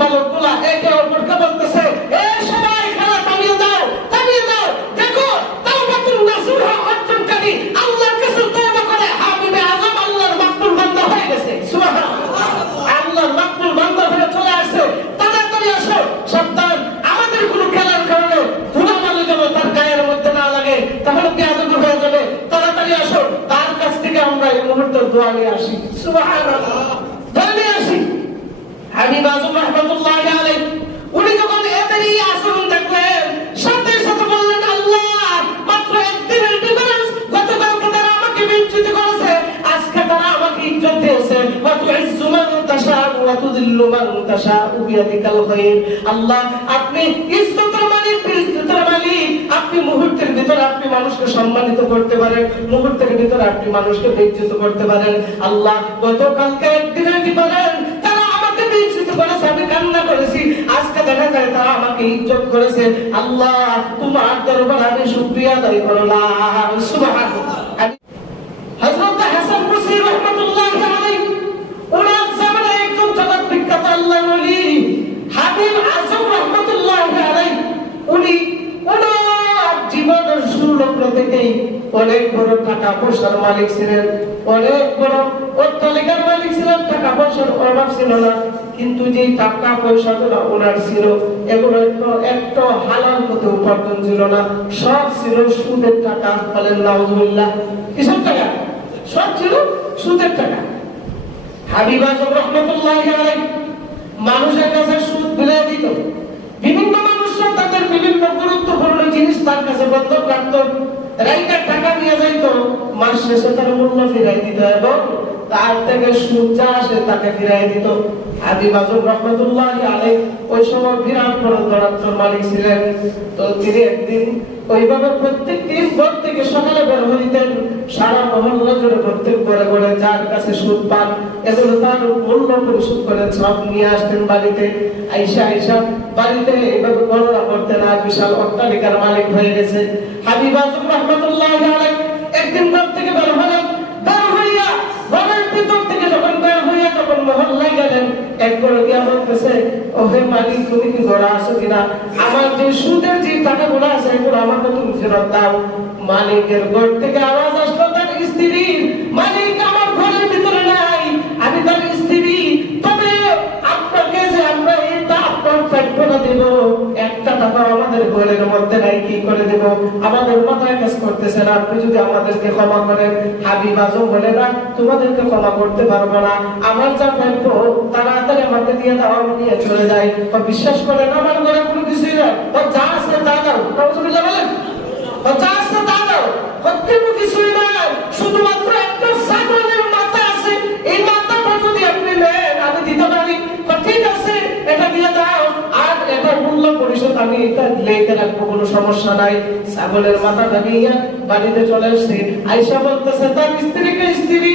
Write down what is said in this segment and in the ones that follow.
বালকগুলা একে অপরকে বলতেছে, এ সবাই খেলা থামিয়ে দাও, থামিয়ে দাও, দেখো তাওবাতুন নাসুহা অর্জনকারী আল্লাহর কাছে তওবা করে হাবিবে আযম আল্লাহর মাকবুল বান্দা হয়ে গেছে। সুবহানাল্লাহ, আল্লাহর মাকবুল বান্দা হয়ে চলে আসছে। তাড়াতাড়ি আসো, সাবধান, আমাদের কোনো খেলার কারণে ধুলাবালি যেন তার গায়ের মধ্যে না লাগে, তাহলে বেয়াদবি হয়ে যাবে। তাড়াতাড়ি আসো, তার কাছ থেকে আমরা এই মুহূর্তে দোয়া নিয়ে আসি। সুবহানাল্লাহ, দোয়া নিয়ে আসি। হাবিব আযম রাহমাতুল্লাহি আলাইহি উনি যখন এদেরই আচরণ দেখলেন, সাথে সাথে বললেন, আল্লাহ, মাত্র একদিনের ডিফারেন্স, গতকালকে তারা আমাকে বিচ্যুত করেছে, আজকে তারা আমাকে ইজ্জত দিয়েছে। ওয়া তুইজ্জু মান তাশাউ ওয়া তুযিল্লু মান তাশাউ বিয়াদিকাল খায়র। আল্লাহ, আপনি ইজ্জতের মালিক, ইজ্জতের মালিক, আপনি মুহূর্তের ভিতরে আপনি মানুষকে সম্মানিত করতে পারেন, মুহূর্তের ভিতরে আপনি মানুষকে বিচ্যুত করতে পারেন। আল্লাহ, গতকালকে একদিনের ডিফারেন্স, আমি কান্না করেছি, আজকে দেখা যায় তারা আমাকে ইজ্জত করেছে। আল্লাহ, তোমার দরবারে আমি শুকরিয়া আদায় করলাম। সুবহানাল্লাহ। হযরত হাসান বসরি রাহমাতুল্লাহি আলাইহি ওনার জামানায় একজন জগৎ বিখ্যাত আল্লাহর ওলি হাবিব আযম রাহমাতুল্লাহি আলাইহি উনি ওনার জীবনের শুরু লগ্ন থেকেই অনেক বড় টাকা পয়সার মালিক ছিলেন, অনেক বড় অট্টালিকার মালিক ছিলেন, টাকা পয়সার অভাব ছিল না। কিন্তু যে টাকা পয়সাগুলো ওনার ছিল, এগুলো একটু হালাল পথে উপার্জন ছিল না, সব ছিল সুদের টাকা। বলেন নাউজুবিল্লাহ। কিসের টাকা? সব ছিল সুদের টাকা। হাবিব আযম রাহমাতুল্লাহি আলাইহি মানুষের কাছে সুদ বিলিয়ে দিত। বিভিন্ন মানুষরা তাদের বিভিন্ন গুরুত্বপূর্ণ জিনিস তার কাছে বন্ধক রাখত, রাইকা টাকা নিয়ে যাইত, মাস শেষে তার মূল্য ফিরাই দিত এবং তার থেকে সুদ যা আসে তাকে ফিরাই দিত। হাবিব আযম রাহমাতুল্লাহি আলাইহি ওই সময় বিরাট বড় দৌলতের মালিক ছিলেন। তো তিনি একদিন ওইভাবে প্রত্যেকদিন ভোর থেকে সকালে বের হইতেন, সারা মহল্লা জুড়ে প্রত্যেক ঘরে ঘরে যার কাছে সুদ পান এগুলো তার মূল্য পরিশোধ করে সব নিয়ে আসতেন বাড়িতে। আইসা বাড়িতে এইভাবে গণনা করতেন, আর বিশাল অট্টালিকার মালিক হয়ে গেছে। হাবিব আযম রাহমাতুল্লাহি আলাইহি একদিন ঘর থেকে বের হলেন, বের হইয়া ঘরের ভিতর থেকে যখন বের হইয়া তখন মহল্লায় গেলেন, একবার গিয়া বলতেছে, ওহে মালিক, তুমি কি ঘরে আছো কিনা? আমার যে সুদের যে টাকাগুলো আছে এগুলো আমাকে তুমি ফেরত দাও। মালিকের ঘর থেকে আওয়াজ আসলো তার স্ত্রীর, মালিক আমার ঘরের ভিতরে নাই, আমি তার স্ত্রী, তবে আপনাকে যে আমরা এটা আপনার প্রাপ্যতা দেব, একটা টাকা আমাদের ঘরের মধ্যে নাই, কি করে দেব? আমাদের মাথায় কাজ করতেছে না, আপনি যদি আমাদেরকে ক্ষমা করেন। হাবিব আযম বলে, না, তোমাদেরকে ক্ষমা করতে পারবো না, আমার যা প্রাপ্য তাড়াতাড়ি আমাকে দিয়ে দাও, আমি নিয়ে চলে যাই। বিশ্বাস করেন, আমার ঘরে কোনো কিছুই নাই, যা আছে তা দাও। নাউজুবিল্লাহ বলেন, যা আছে তা দাও, কোনো কিছুই নাই, শুধুমাত্র একটা ছাগলের মাথা আছে, এই মাথাটা যদি আপনি নেন আমি দিতে পারি। ঠিক আছে, এটা দিয়ে দাও, আর এটা মূল্য পরিশোধ আমি এটা লেখে রাখবো, কোনো সমস্যা নাই। ছাগলের মাথাটা নিয়ে বাড়িতে চলে আসছে। আয়েশা বলতেছে তার স্ত্রীকে, স্ত্রী,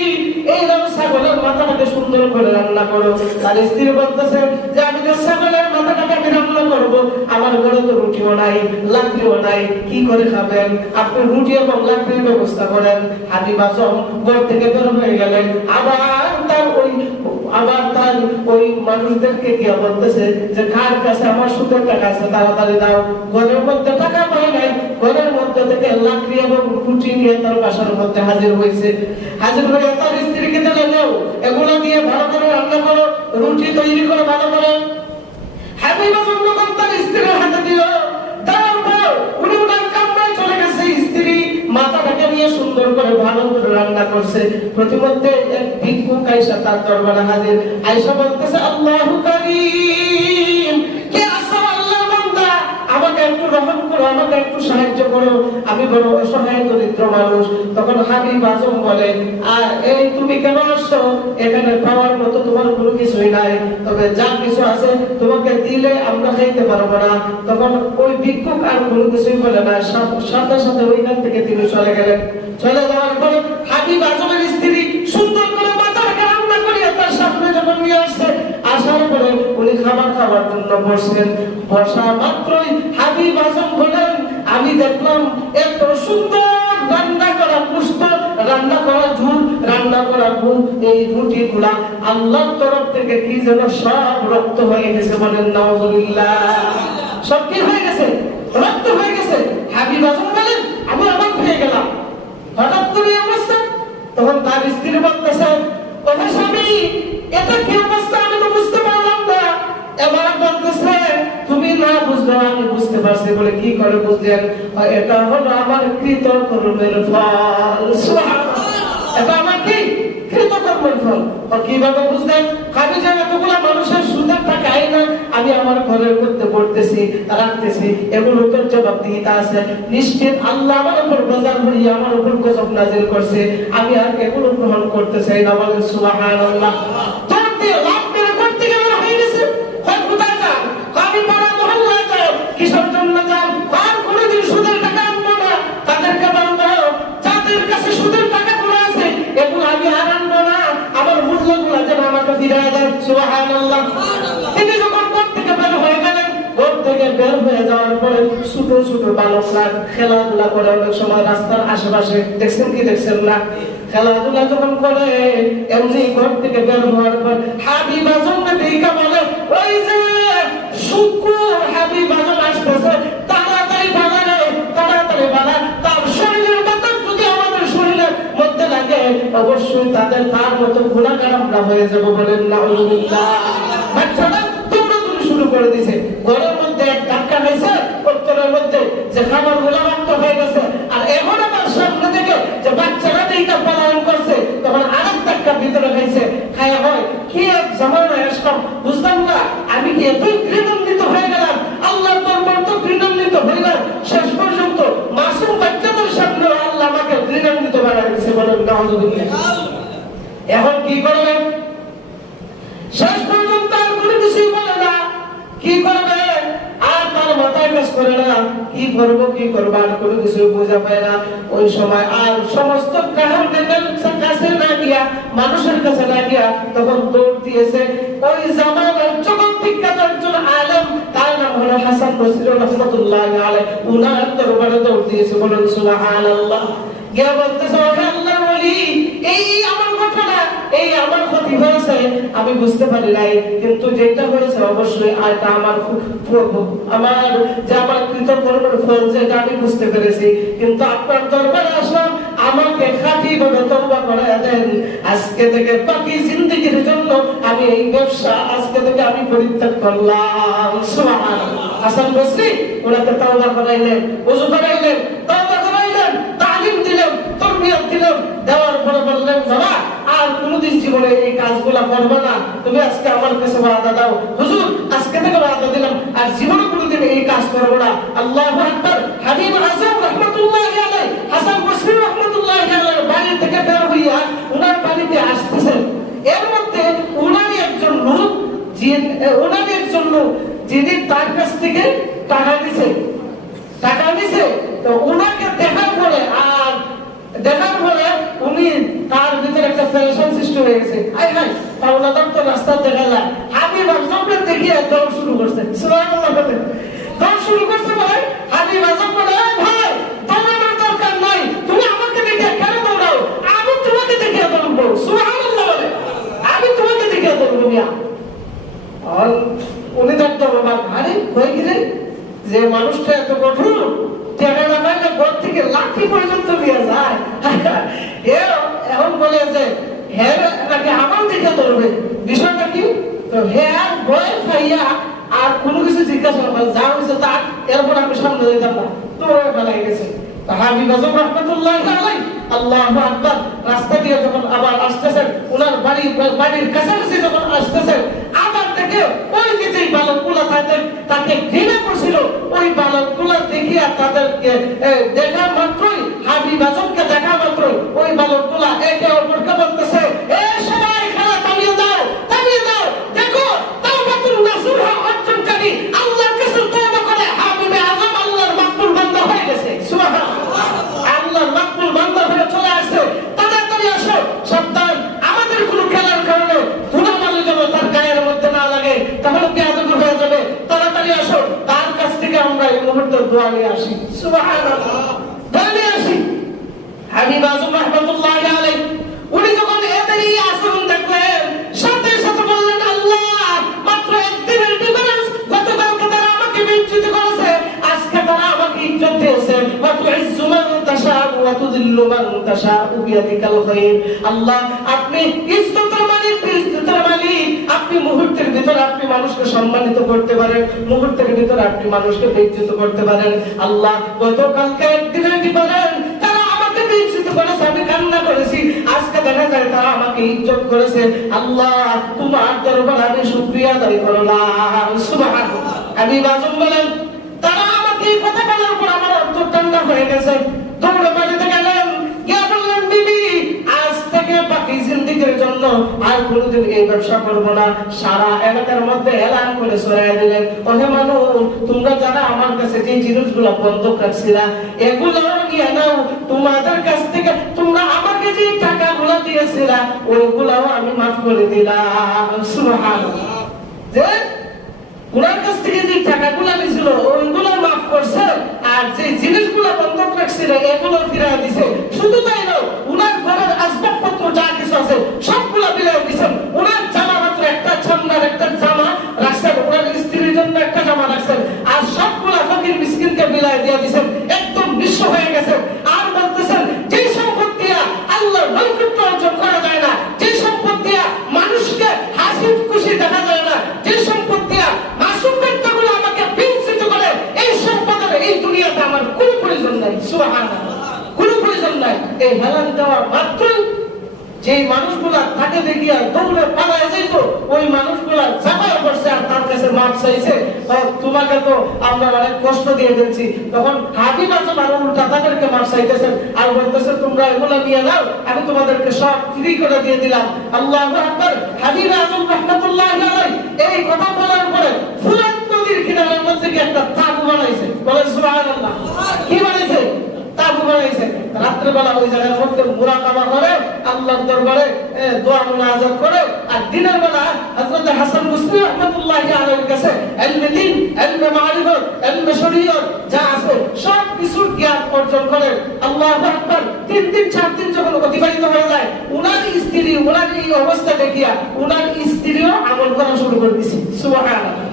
এই ছাগলের মাথাটাকে সুন্দর করে রান্না করো। তার স্ত্রী বলতেছে যে আমি যে ছাগলের মাথাটাকে আমি রান্না করবো, আমার ঘরে তো রুটিও নাই, লাকড়িও নাই, কি করে খাবেন? আপনি রুটি এবং লাকড়ির ব্যবস্থা করেন। হাবিব আযম ঘর থেকে বের হয়ে গেলেন। আবার তার ওই মানুষদেরকে গিয়ে বলতেছে যে কার কাছে আমার সুদের টাকা আছে তাড়াতাড়ি দাও। ঘরের মধ্যে টাকা পাই নাই, ঘরের মধ্যে থেকে লাকড়ি এবং রুটি নিয়ে তার বাসার মধ্যে হাজির হয়েছে। হাজির হয়ে তার স্ত্রীকে দিলেন, নাও, এগুলো দিয়ে ভালো করে রান্না করো, রুটি তৈরি করো ভালো করে। হাবিব আযম যখন তার স্ত্রীর হাতে দিল, দেওয়ার পর উনি ওনার কামরায় চলে গেছে। স্ত্রী মাথাটাকে নিয়ে সুন্দর করে ভালো করে রান্না করছে। প্রতিমধ্যে এক ভিক্ষুক আয়েশা তার দরবারে হাজির। আয়েশা বলতেছে, আল্লাহু কারীম, কে আছো আল্লাহর বান্দা, আমাকে একটু রহম করো, আমাকে একটু সাহায্য করো, আমি বড় অসহায় দরিদ্র মানুষ। তখন হাবিব আযম বলে, আর এই তুমি কেন আসছো? এখানে পাওয়ার মতো তোমার কোনো কিছুই নাই, তবে যা কিছু আছে তোমাকে দিলে আমরা খাইতে পারবো না। তখন ওই ভিক্ষুক আর কোনো কিছুই বলে না, সাথে সাথে ওইখান থেকে তিনি চলে গেলেন। চলে যাওয়ার পরে হাবিব আযমের স্ত্রী সুন্দর করে মাথাটাকে রান্না করিয়া তার সামনে যখন নিয়ে আসছে, আসার পরে উনি খাবার খাওয়ার জন্য বসলেন। বসা মাত্রই হাবিব আযম বলেন, আমি দেখলাম এত সুন্দর রান্না করা পুষ্ট, রান্না করা ঝুল, রান্না করা এই রুটিগুলা আল্লাহর তরফ থেকে কি যেন সব রক্ত হয়ে গেছে, বলেন নাউযুবিল্লাহ। সব কি হয়ে গেছে? রক্ত হয়ে গেছে। হাবিব আজম বলেন আমি অবাক হয়ে গেলাম, হঠাৎ করে অবস্থা। তখন তার স্ত্রী বলতেছে, ওহে স্বামী, এটা কি অবস্থা? আমি তো বুঝতে পারলাম না। এবার বলতেছে, তুমি না বুঝলে আমি বুঝতে পারছি। বলে কি করে বুঝলেন? এটা হলো আমার কৃতকর্মের ফল। সুবহানাল্লাহ। এটা আমার কি কৃতকর্মের ফল। কিভাবে বুঝলেন? আমি যে এতগুলা মানুষের সুদের টাকা আইনা আমি আমার ঘরের মধ্যে পড়তেছি, রাখতেছি, এগুলো তো জবাব দিতে আছে। নিশ্চিত আল্লাহ আমার উপর গজব হইয়া আমার উপর গজব নাযিল করছে। আমি আর এগুলো গ্রহণ করতে চাই না, বলেন সুবহানাল্লাহ। করতে লাভ করে করতে গেলে হয়ে গেছে। কোথায় যান? আমি পাড়া মহল্লায় যাই। কিসের জন্য যান? আর কোনোদিন সুদের টাকা আনবো না। তাদেরকে বলবো যাদের কাছে সুদের টাকা গুলো আছে এগুলো আমি আর আনবো না। আমার মূল্যগুলো যেন আমাকে ফিরিয়ে দেন। সুবহানাল্লাহ। তিনি যখন ঘর থেকে বের হয়ে গেলেন, ঘর থেকে বের হয়ে যাওয়ার পরে ছোট ছোট বালকরা খেলাধুলা করে অনেক সময় রাস্তার আশেপাশে, দেখছেন কি দেখছেন না? খেলাধুলা যখন করে এমনি ঘর থেকে বের হওয়ার পর হাবিব আজমকে দেখা বলে, ওই যে শুকুর হাবিব আজম আসতেছে, তাড়াতাড়ি বানালে, তাড়াতাড়ি বানা। তার শরীরের বাতাস যদি আমাদের শরীরের মধ্যে লাগে অবশ্যই তার মতো গুনাহগার আমরা হয়ে যাব, বলেন নাউযুবিল্লাহ। বাচ্চারা দৌড়াদৌড়ি শুরু করে দিয়েছে। ঘরের মধ্যে এক ধাক্কা হয়েছে, উত্তরের মধ্যে যে খাবার গুলা রক্ত হয়ে গেছে। আর এখন আমার সামনে থেকে যে বাচ্চারা এইটা পালন করছে, তখন আরেক ধাক্কা ভিতরে হয়েছে। খায়া হয় কি এক জামানায় আসলাম, বুঝলাম না আমি কি এতই ঘৃণান্বিত হয়ে গেলাম। আল্লাহর দরবার তো ঘৃণান্বিত হইলাম, শেষ পর্যন্ত মাসুম বাচ্চাদের সামনে আল্লাহ আমাকে ঘৃণান্বিত বানায় দিয়েছে, বলেন নাউযুবিল্লাহ। এখন কি করবেন? শেষ পর্যন্ত আর কোনো কিছুই বলে না। কি করবে? আর তার মাথায় কাজ করে না। কি করবো আর কোনো কিছু বোঝা পায় না। ওই সময় আর সমস্ত গ্রাহকদের কাছে না গিয়া, মানুষের কাছে না গিয়া তখন দৌড় দিয়েছে ওই জামানার জগৎ বিখ্যাত একজন আলেম, তার নাম হলো হাসান বসরি রাহমাতুল্লাহি আলাইহি। উনার দরবারে দৌড় দিয়েছে, বলেন সুবহানাল্লাহ। গিয়ে বলতেছে, ওহে আল্লাহর ওলি, এই আমার ঘটনা, এই আমার ক্ষতি হয়েছে, আমি বুঝতে পারি নাই, কিন্তু যেটা হয়েছে অবশ্যই এটা আমার কৃতকর্মের ফল, যেটা আমি বুঝতে পেরেছি। কিন্তু আপনার দরবারে আসলাম, আমাকে খাঁটিভাবে তওবা করায় দেন। আজকে থেকে বাকি জিন্দেগির জন্য আমি এই ব্যবসা আজকে থেকে আমি পরিত্যাগ করলাম। সুবহানাল্লাহ। হাসান বসরি ওনাকে তওবা করাইলেন, ওযু করাইলেন, তওবা করাইলেন, তালিম দিলেন, তরবিয়ত দিলেন। দেওয়ার পরে বললেন, বাবা আর কোনদিন জীবনে এই কাজগুলা করবে না। তুমি আজকে আমার কাছে ওয়াদা দাও। হুজুর আজকে থেকে ওয়াদা দিলাম, আর জীবনে কোনদিন এই কাজ করব না। আল্লাহু আকবার। হাবিব আজম রাহমাতুল্লাহি আলাইহি, হাসান বসরি রাহমাতুল্লাহি আলাইহি বাড়ি থেকে বের হইয়া উনার বাড়িতে আসতেছেন। এর মধ্যে উনারই একজন লোক, যিনি তার কাছ থেকে টাকা নিছে, তো উনাকে দেখার পরে উনি তার ভিতরে একটা ফ্যাশন সৃষ্টি হয়ে গেছে। আই হাই, পাওনাদার তো রাস্তা দেখা যায়। হাবিব আজমকে দেখিয়ে দৌড় শুরু করছে। সুবহানাল্লাহ। দৌড় শুরু করছে বলে হাবিব আজম বলে, ভাই দৌড়ানোর দরকার নাই, তুমি আমাকে দেখে কেন দৌড়াও? আমি তোমাকে দেখে দৌড়বো। সুবহানাল্লাহ বলে, আমি তোমাকে দেখে দৌড়বো। মিয়া আর উনি দেখতে বাবা, আরে হয়ে গেলে যে মানুষটা এত কঠোর, টেকাটা পাইলে ঘর থেকে লাঠি পর্যন্ত দিয়ে যায়। এখন বলে যে হ্যাঁ নাকি আমার দিকে ধরবে, বিষয়টা কি? তো হ্যাঁ ভয় পাইয়া আর কোনো কিছু জিজ্ঞাসা করে যা হয়েছে তার, এরপর আমি সামনে যেতাম না, তোর ফেলাই গেছে। হাবিব আজম রাহমাতুল্লাহি আলাইহি আল্লাহু আকবার রাস্তা দিয়ে যখন আবার আসতেছেন, ওনার বাড়ির কাছাকাছি যখন আসতেছেন, আবার দেখে ওই যে বালকগুলা তাকে ঘৃণা করছিল, ওই বালকগুলা দেখিয়া তাদেরকে দেখা মাত্রই, হাবিব আজমকে দেখা মাত্রই ওই বালকগুলা একে অপরকে বলতেছে, এ সবাই খেলা থামিয়ে দাও, দেখো তাওবাতুন নাসুহা অর্জনকারী আল্লাহর কাছে তওবা করে হাবিব আজম আল্লাহর মাকবুল বান্দা হয়ে গেছে। সুবহানাল্লাহ। আল্লাহর মাকবুল বান্দা হয়ে চলে আসছে। তাড়াতাড়ি আসো, সাবধান, আমাদের কোনো খেলার কারণে ধুলাবালি যেন তার গায়ের মধ্যে না লাগে, তাহলে বেয়াদবি হয়ে যাবে। তাড়াতাড়ি আসো, তার কাছ থেকে আমরা এই মুহূর্তে দোয়া নিয়ে আসি। সুবহানাল্লাহ। দোয়া নিয়ে আসি। হাবিব আজম রাহমাতুল্লাহি আলাইহি উনি যখন তুযিল্লু মান তাশাউ বিয়াদিকাল খায়র। আল্লাহ আপনি ইজ্জতের মালিক, ইজ্জতের মালিক। আপনি মুহূর্তের ভিতর আপনি মানুষকে সম্মানিত করতে পারেন, মুহূর্তের ভিতর আপনি মানুষকে বেইজ্জত করতে পারেন। আল্লাহ গতকালকে একদিনের কি বলেন, তারা আমাকে বেইজ্জত করেছে, আমি কান্না করেছি, আজকে দেখা যায় তারা আমাকে ইজ্জত করেছে। আল্লাহ তোমার দরবারে আমি শুকরিয়া আদায় করলাম। সুবহানাল্লাহ। আমি বাজন বলেন, তারা আমাকে এই কথা বলার পর আমার অন্তর ঠান্ডা হয়ে গেছে। দৌড়ে বাড়িতে গেলাম, গিয়ে বললাম বিবি আজ থেকে বাকি জিন্দেগির জন্য আর কোনোদিন এই ব্যবসা করবো না। সারা এলাকার মধ্যে এলান করে ছড়াইয়া দিলেন, ওহে মানুষ তোমরা যারা আমার কাছে যে জিনিসগুলো বন্ধক রাখছিলা এগুলো নিয়ে নাও, তোমাদের কাছ থেকে তোমরা আমাকে যে টাকাগুলো দিয়েছিলা ওইগুলাও আমি মাফ করে দিলাম। সুবহানাল্লাহ। যে উনার কাছ থেকে যে টাকাগুলো নিছিল ওইগুলো মাফ করছে, আর যে জিনিসগুলো বন্ধক রাখছিল এগুলো ফিরিয়ে দিছে। শুধু তাই নয়, উনার ঘরের আসবাবপত্র যা কিছু আছে সবগুলো বিলিয়ে দিছেন। উনার জামা মাত্র একটা চামড়ার একটা জামা রাখছেন, উনার স্ত্রীর জন্য একটা জামা রাখছেন, আর সবগুলো ফকির মিসকিনকে বিলিয়ে দিয়ে দিছেন। একদম নিঃস্ব হয়ে গেছেন। আর বলতেছেন যে সম্পত্তি আল্লাহর নৈকট্য অর্জন করা যায় না, যে সম্পত্তি মানুষকে হাসি খুশি দেখা যায় না, যে সম্পত্তি মাসুম ব্যক্তিগুলো আমাকে বিচ্যুত করে, এই সম্পদের এই দুনিয়াতে আমার কোনো প্রয়োজন নাই। সুবহানাল্লাহ। কোনো প্রয়োজন নাই। এই হেলান দেওয়ার মাত্রই যে মানুষগুলা তাকে দেখিয়া দৌড়ে পালায় যেত, ওই মানুষগুলা ঝাঁপায় পড়ছে আর তার কাছে মাপ চাইছে, তোমাকে তো আমরা অনেক কষ্ট দিয়ে দিয়েছি। তখন হাবিব আজম আরো উল্টা তাদেরকে মাপ চাইতেছেন আর বলতেছে তোমরা এগুলা নিয়ে নাও, আমি তোমাদেরকে সব ফ্রি করে দিয়ে দিলাম। আল্লাহু আকবার। হাবিব আজম রাহমাতুল্লাহি আলাইহি এই কথা বলার পরে ফুরাত নদীর কিনারের মধ্যে কি একটা তাবু বানাইছে। বলে সুবহানাল্লাহ। কি বানাইছে? তাবু বানাইছে। রাত্রে বেলা ওই জায়গার মধ্যে মুরাকাবা করে, আল্লাহর দরবারে দোয়া মুনাজাত করে, আর দিনের বেলা হযরত হাসান বসরি রাহমাতুল্লাহি আলাইহির কাছে ইলমে দ্বীন, ইলমে মারিফত, ইলমে শরীয়ত যা আছে সব কিছুর জ্ঞান অর্জন করে। আল্লাহু আকবার। 3 দিন 4 দিন যখন অতিবাহিত হয়ে যায়, উনার স্ত্রী উনার এই অবস্থা দেখিয়া উনার স্ত্রীও আমল করা শুরু করে দিয়েছে। সুবহানাল্লাহ।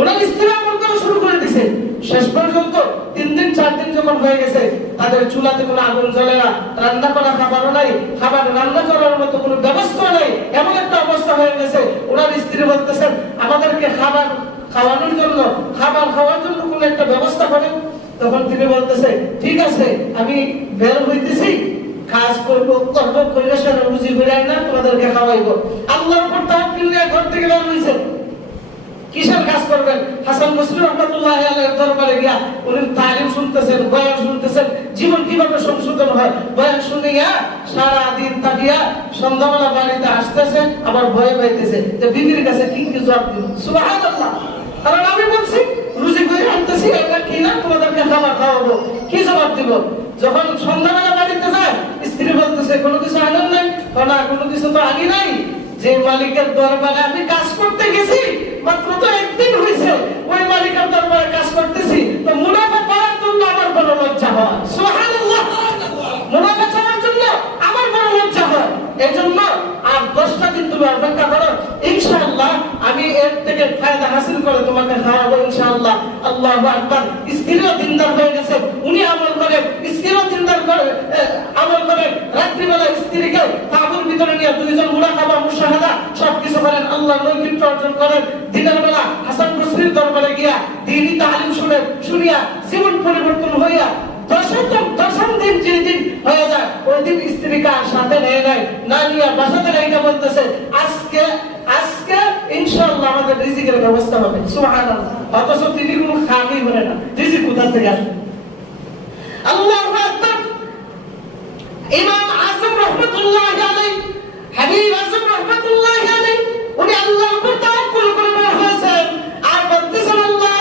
ওনার স্ত্রী আমল করা শুরু করে দিয়েছে। শেষ পর্যন্ত 3 দিন 4 দিন যখন হয়ে গেছে, তাদের চুলাতে কোনো আগুন জ্বলে না, রান্না করা খাবারও নাই, খাবার রান্না করার মতো কোনো ব্যবস্থা নাই, এমন একটা অবস্থা হয়ে গেছে। ওনার স্ত্রী বলতেছেন আমাদেরকে খাবার খাওয়ানোর জন্য, খাবার খাওয়ার জন্য কোনো একটা ব্যবস্থা করেন। তখন তিনি বলতেছে ঠিক আছে আমি বের হইতেছি, কাজ করবো করবো করে সেটা রুজি বেড়াই না, তোমাদেরকে খাওয়াইবো। আল্লাহর উপর তাওয়াক্কুল নিয়ে ঘর থেকে বের হইছে। কিসের কাজ করবেন? হাসান বসরি রাহমাতুল্লাহি আলাইহির দরবারে গিয়া উনি তালিম শুনতেছেন, বয়ান শুনতেছেন, জীবন কিভাবে সংশোধন হয় বয়ান শুনিয়া সারা দিন তাকিয়া সন্ধ্যাবেলা বাড়িতে আসতেছে, আবার ভয়ে পাইতেছে যে বিবির কাছে কি কি জবাব দিব। সুবহানাল্লাহ। কারণ আমি বলছি রুজি করে আনতেছি, এটা কি না তোমাদেরকে খাবার খাওয়াবো, কি জবাব দিব? যখন সন্ধ্যাবেলা বাড়িতে যায়, স্ত্রী বলতেছে কোনো কিছু আনেন নাই? না কোনো কিছু তো আনি নাই। যে মালিকের দরবারে আমি কাজ করতে গেছি, মাত্র তো একদিন হয়েছে, ওই মালিকের দরবারে কাজ করতেছি, তো মুনাফা পাওয়ার জন্য আমার বড় লজ্জা হয়। সুবহানাল্লাহ। মুনাফা পাওয়ার জন্য আমার বড় লজ্জা হয়। এজন্য আর 10টা দিন তুমি অপেক্ষা করো, ইনশাআল্লাহ আমি এর থেকে ফায়দা হাসিল করে তোমাকে খাওয়াবো ইনশাআল্লাহ। আল্লাহু আকবার। স্ত্রীও দিনদার হয়ে গেছে, উনি আমল করে, স্ত্রীও দিনদার করে আমল করে। রাত্রিবেলা স্ত্রীকে তাঁবুর ভিতরে নিয়ে দুইজন মুরাকাবা মুশাহাদা সবকিছু করেন, আল্লাহর নৈকট্য অর্জন করেন। দিনের বেলা হাসান বসরির দরবারে গিয়া দ্বীনি তালিম শুনিয়া জীবন পরিবর্তন হইয়া দশম দিন যেদিন হয়ে যায়, ওই দিন স্ত্রীকে সাথে নেয় নাই, না নিয়ে বাসাতে রেখে বলতেছে আজকে আজকে ইনশাআল্লাহ আমাদের রিজিকের ব্যবস্থা হবে। সুবহানাল্লাহ। অথচ তিনি কোনো খামই বলে না, রিজিক কোথা থেকে আসবে? আল্লাহু আকবার। ইমাম আযম রাহমাতুল্লাহি আলাইহি, হাবিব আযম রাহমাতুল্লাহি আলাইহি উনি আল্লাহর উপর তাওয়াক্কুল করে বের হয়েছেন আর বলতেছেন আল্লাহ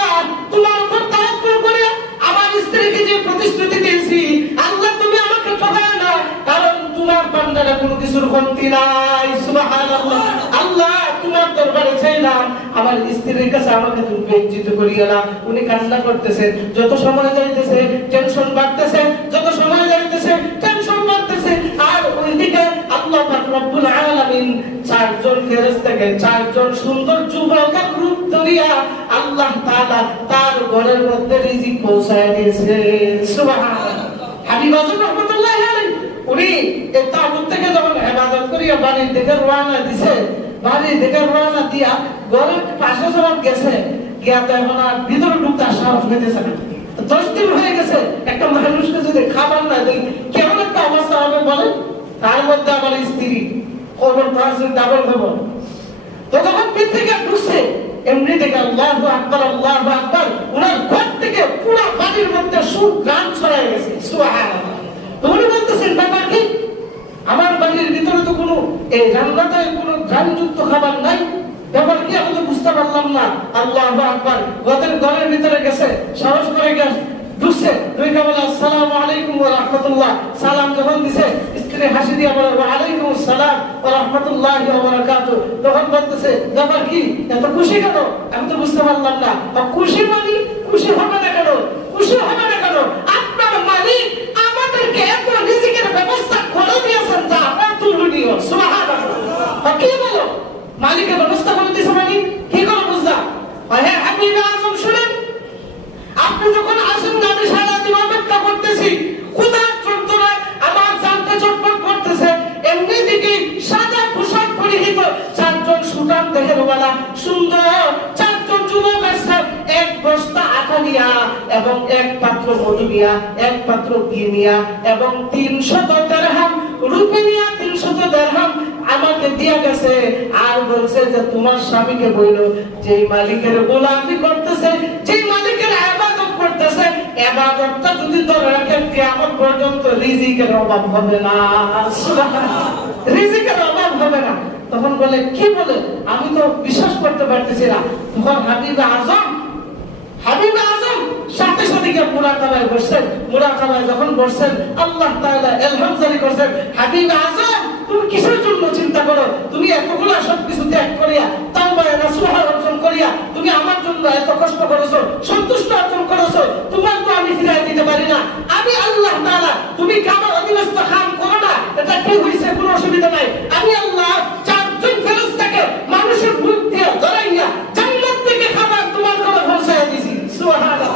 তোমার উপর তাওয়াক্কুল করে আমার স্ত্রীকে যে প্রতিশ্রুতি দিয়েছি, আল্লাহ তুমি আমাকে ঠকায় না, কারণ তোমার বান্দারা কোনো কিছুর কমতি নাই। সুবহানাল্লাহ। আল্লাহ তোমার দরবারে চাইলাম, আমার স্ত্রীর কাছে আমাকে তুমি বেইজ্জত করিও না। উনি কান্না করতেছেন, যত সময় যাইতেছে টেনশন বাড়তেছে, যত সময় যাইতেছে টেনশন বাড়তেছে। আর ওইদিকে আল্লাহ পাক রব্বুল আলামিন 4 জন ফেরেশতাকে 4 জন সুন্দর যুবকের রূপ ধরিয়া আল্লাহ তাআলা তার ঘরের মধ্যে রিজিক পৌঁছায় দিয়েছে। সুবহানাল্লাহ। হাবিব আযম রাহমাতুল্লাহি আলাইহি উনি এই তাবুত থেকে যখন ইবাদত করিয়া বাড়ির দিকে রওনা দিছে, বাড়ির দিকে রওনা দিয়া ঘরের পাশে যখন গেছে, গিয়া তো এখন আর ভিতরে ঢুকতে সাহস হইতেছে না। 10 দিন হয়ে গেছে, একটা মানুষকে যদি খাবার না দেই কেমন একটা অবস্থা হবে বলেন। তার মধ্যে আমার স্ত্রী খবর পাচ্ছে ডাবল খবর। তো যখন ভিতর থেকে ঢুকছে এমনি থেকে আল্লাহু আকবার আল্লাহু আকবার, ওনার ঘর থেকে পুরো বাড়ির মধ্যে সুঘ্রাণ ছড়ায় গেছে। সুবহানাল্লাহ। তো উনি বলতেছেন ব্যাপার কি, আমার বাড়ির ভিতরে তো কোনো এই রান্নাতে কোনো ঘ্রাণযুক্ত খাবার নাই, ব্যাপার কি আমি তো বুঝতে পারলাম না। আল্লাহু আকবার। ঘরের ভিতরে গেছে, সাহস করে গেছে, ঢুকছে, দুইটা বলে আসসালামু আলাইকুম ওয়া রাহমাতুল্লাহ। সালাম যখন দিছে, স্ত্রী হাসি দিয়ে বলে ওয়া আলাইকুম আসসালাম ওয়া রাহমাতুল্লাহি ওয়া বারাকাতুহু। তখন বলতেছে ব্যাপার কি, এত খুশি কেন? আমি তো বুঝতে পারলাম না। খুশি মানে খুশি হবে না কেন? খুশি হবে না কেন? আপনার মালিক আমাদেরকে এত রিজিকের ব্যবস্থা করে দিয়েছেন, তা আমরা তুলনীয়। সুবহানাল্লাহ। কি বলো, মালিকের ব্যবস্থা করে দিয়েছে মানে কি করে বুঝলাম? হ্যাঁ, হাবিব আযম শুনেন, আপনি যখন আসেন আমি সারাদিন অপেক্ষা করতেছি, ক্ষুধার যন্ত্রণায় আমার জানতে চটপট করতেছে। এমনি দিকে সাদা পোশাক পরিহিত 4 জন সুঠাম দেহের ওয়ালা সুন্দর 4 জন যুবক আসছে, এক বস্তা আটা নিয়া এবং এক পাত্র মধু নিয়া, এক পাত্র ঘি নিয়া এবং 300 দিরহাম রূপে নিয়া 300 দিরহাম আমাকে দিয়া গেছে। আর বলছে যে তোমার স্বামীকে বললো, যে মালিকের গোলামি করতেছে, যে মালিকের ইবাদত করতেছে, ইবাদতটা যদি ধরে রাখে কিয়ামত পর্যন্ত রিজিকের অভাব হবে না। সুবহানাল্লাহ। রিজিকের অভাব হবে না। তখন বলে কি বলে, আমি তো বিশ্বাস করতে পারতেছি না। তখন হাবিব আযম সাথে সাথে গিয়ে মুরাকাবায় বসছেন। মুরাকাবায় যখন বসছেন, আল্লাহ তাআলা ইলহাম জারি করছেন, হাবিব আযম তুমি কিসের জন্য চিন্তা করো? তুমি এতগুলা সবকিছু ত্যাগ করিয়া তাওবা নাসুহা অর্জন করিয়া তুমি আমার জন্য এত কষ্ট করেছো, সন্তুষ্ট অর্জন করেছো, তোমার তো আমি ফিরাই দিতে পারি না। আমি আল্লাহ তাআলা, তুমি কারো অধীনস্থ কাম করো না, এটা কি হইছে, কোনো অসুবিধা নাই। আমি আল্লাহ 4 জন ফেরেশতাকে মানুষের মুখ দিয়ে ধরাইয়া জান্নাত থেকে খাবার তোমার ঘরে পৌঁছায় দিয়েছি। সুবহানাল্লাহ।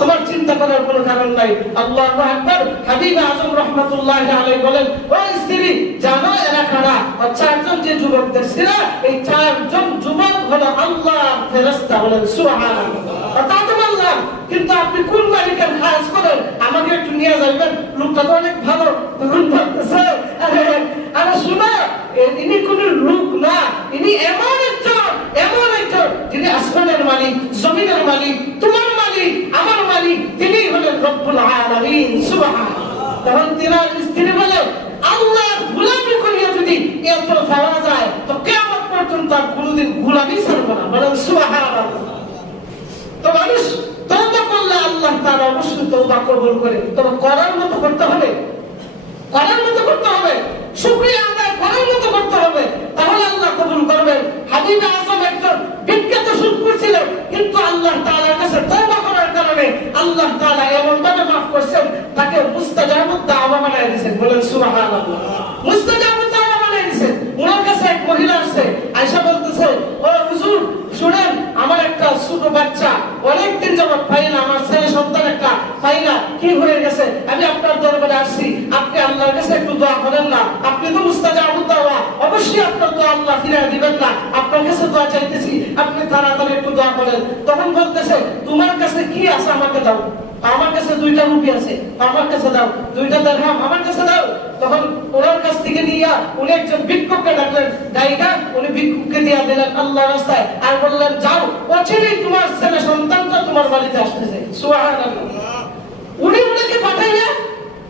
তোমার চিন্তা করার কোনো কারণ নাই। আল্লাহু আকবার। হাবিব আযম রাহমাতুল্লাহি আলাইহি বলেন, ও স্ত্রী জানো এরা কারা? 4 জন যে যুবক দেখছিল, এই 4 জন যুবক হলো আল্লাহর ফেরেশতা। বলেন সুবহানাল্লাহ। তা তো বললাম, কিন্তু আপনি কোন মালিকের খাস করেন, আমাকে একটু নিয়ে যাবেন, লোকটা তো অনেক ভালো। তখন বলতেছে আরে শুনো, ইনি কোন লোক না, ইনি এমন একজন যিনি আসমানের মালিক, জমিনের মালিক, তোমার মালিক, আমার মালিক, তিনি হলেন রব্বুল আলামিন। সুবহানাল্লাহ। তখন তিনার স্ত্রী বলে, আল্লাহর গোলামি করিয়া যদি এত পাওয়া যায়, তো কিয়ামত পর্যন্ত আর কোনোদিন গোলামি ছাড়ব না। বলেন সুবহানাল্লাহ। তো মানুষ তওবা করলে আল্লাহ তাআলা অবশ্যই তওবা কবুল করে। তবে করার মতো করতে হবে, করার মতো করতে হবে, শুকরিয়া আদায় করার মতো করতে হবে, তাহলে আল্লাহ কবুল করবেন। হাবিব আযম একজন বিখ্যাত সুদখোর ছিলেন, কিন্তু আল্লাহ তাআলার কাছে তওবা করার কারণে আল্লাহ তাআলা এমন ভাবে মাফ করেছেন, তাকে মুস্তাজাবুদ দাওয়া বানায় দিয়েছেন। বলেন সুবহানাল্লাহ। মুস্তাজাবুদ দাওয়া বানায় দিয়েছেন। ওনার কাছে এক মহিলা আসছে, আয়েশা বলতেছে, ও হুজুর শুনেন, আমার একটা ছোট বাচ্চা অনেকদিন যাবত পাই না, আমার ছেলে সন্তান একটা পাই না, কি হয়ে গেছে? আমি আপনার দরবারে আসছি, আপনি আল্লাহর কাছে একটু দোয়া করেন না। আপনি তো মুস্তাজাবুদ দাওয়া, অবশ্যই আপনার দোয়া আল্লাহ ফিরিয়ে দিবেন না। আপনার কাছে দোয়া চাইতেছি, আপনি তাড়াতাড়ি একটু দোয়া করেন। তখন বলতেছে, তোমার কাছে কি আছে আমাকে দাও। আমার কাছে 2টা রুপি আছে, আমার কাছে দাও। 2টা দিরহাম আমার কাছে দাও। তখন ওনার কাছ থেকে নিয়ে উনি একজন ভিক্ষুককে ডাকলেন, গায়িকা, উনি ভিক্ষুককে দিয়ে দিলেন আল্লাহর রাস্তায়, আর বললেন, যাও, অচিরেই তোমার ছেলে সন্তানটা তোমার বাড়িতে আসতেছে। সুবহানাল্লাহ। উনি ওনাকে পাঠাইয়া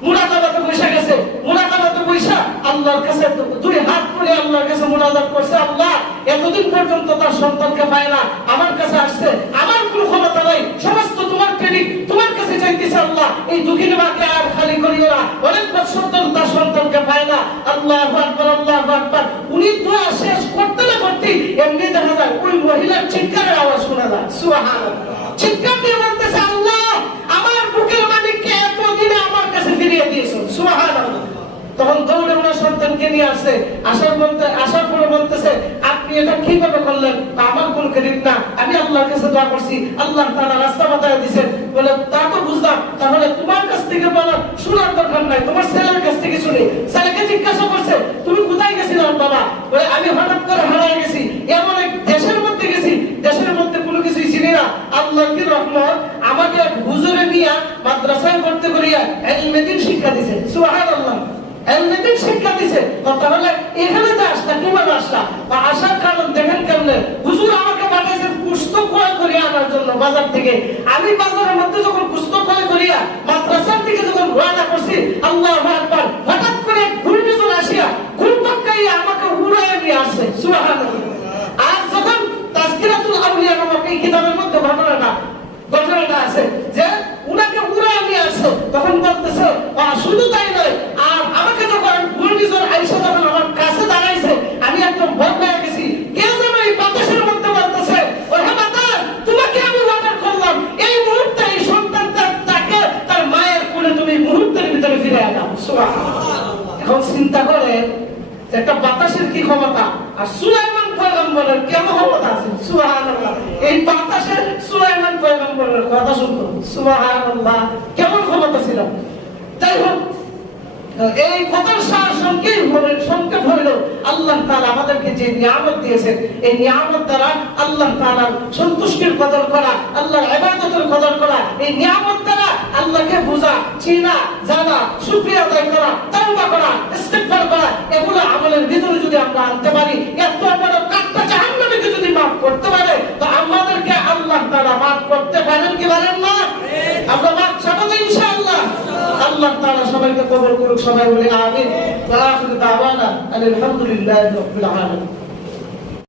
মুরাকাবাতে বসে গেছে। মুরাকাবাতে বসে আল্লাহর কাছে 2 হাত করে আল্লাহর কাছে মুনাজাত করছে, আল্লাহ এতদিন পর্যন্ত তার সন্তানকে পায় না, আমার কাছে আসছে, আমার কোনো ক্ষমতা নাই, সমস্ত তোমার ক্রেডিট তোমার কাছে চাইতেছে। আল্লাহ এই দুঃখিনী মাকে আর খালি করিও না, অনেক বছর ধরে তার সন্তানকে পায় না। আল্লাহু আকবার, আল্লাহু আকবার। উনি দোয়া শেষ করতে না করতে এমনি দেখা যায় ওই মহিলার চিৎকারের আওয়াজ শোনা যায়। সুবহানাল্লাহ। চিৎকার দিয়ে বলতেছে, আল্লাহ আমার বুকের মালিককে এতদিনে আমার কাছে ফিরিয়ে দিয়েছো। সুবহানাল্লাহ। তখন দৌড়ে ওনার সন্তানকে নিয়ে আসে, আসার পরে বলতেছে, আপনি এটা কিভাবে করলেন? আমার কোন কারীম না, আমি আল্লাহর কাছে দোয়া করছি, আল্লাহ তাআলা রাস্তা বাতায় দিয়েছেন। বলে তা তো বুঝলাম, তাহলে তোমার কাছ থেকে বলা শোনার দরকার নাই, তোমার ছেলের কাছ থেকে শুনি। ছেলেকে জিজ্ঞাসা করছে তুমি কোথায় গেছিলাম বাবা? বলে আমি হঠাৎ করে হারিয়ে গেছি, এমন এক দেশের মধ্যে গেছি, দেশের মধ্যে কোনো কিছুই চিনি না। আল্লাহর কি রহমত, আমাকে হুজুরে নিয়ে মাদ্রাসায় পড়তে করিয়া ইলমে দ্বীন শিক্ষা দিয়েছে। সুবহানাল্লাহ, ইলমে দ্বীন শিক্ষা দিয়েছে। তাহলে এখানে তো আসলা, কিভাবে আসলা? বা আসার কারণ দেখেন কেমনে। হুজুর আমাকে পাঠাইছেন পুস্তক ক্রয় করিয়া আনার জন্য বাজার থেকে। আমি বাজারের মধ্যে যখন পুস্তক ক্রয় করিয়া মাদ্রাসার দিকে যখন রওনা করছি, আল্লাহু আকবার, হঠাৎ করে ঘূর্ণিঝড় আসিয়া ঘুরপাক্কাইয়া আমাকে উড়াইয়া নিয়ে আসছে। সুবহানাল্লাহ। আর যখন তাজকিরাতুল আউলিয়া নামক এই কিতাবের মধ্যে ঘটনাটা আছে যে উনাকে উড়াইয়া নিয়ে আসছে, তখন বলতেছে শুধু তাই নয়, আর আমাকে যখন ঘূর্ণিঝড় আইসা যখন আমার কাছে দাঁড়াইছে, আমি একদম ভয় পেয়ে গেছি। কে যেন এই বাতাসের মধ্যে বলতেছে, ও হে বাতাস, তোমাকে আমি অর্ডার করলাম এই মুহূর্তে এই সন্তানটা তাকে তার মায়ের কোলে তুমি মুহূর্তের ভিতরে ফিরে আনাও। সুবহানাল্লাহ। এখন চিন্তা করে একটা বাতাসের কি ক্ষমতা, আর সুলাইমান পয়গম্বরের কেমন ক্ষমতা আছে। সুবহানাল্লাহ। এই বাতাসের সুলাইমান পয়গম্বরের কথা শুনতো। সুবহানাল্লাহ, কেমন ক্ষমতা ছিল। যাই হোক, এই কথার সংক্ষেপ হইল আল্লাহ তাআলা আমাদেরকে যে নিয়ামত দিয়েছেন, এই নিয়ামত দ্বারা আল্লাহ তাআলার সন্তুষ্টির কদর করা, আল্লাহর ইবাদতের কদর করা, এই নিয়ামত দ্বারা আল্লাহকে বোঝা, চিনা, জানা, শুকরিয়া আদায় করা, তাওবা করা, ইস্তিগফার করা, এগুলো আমলের ভিতরে যদি আমরা আনতে পারি, এত বড় কাটটা জাহান্নামীকে যদি মাফ করতে পারে, তো আমাদেরকে আল্লাহ তাআলা মাফ করতে পারেন কি পারেন না? আমরা মাফ চাবো তো ইনশাআল্লাহ। আল্লাহ তাআলা সবাইকে কবুল করুক, সবাই বলে আমিন। ওয়া আখিরু দাওয়ানা আলহামদুলিল্লাহি রাব্বিল আলামিন।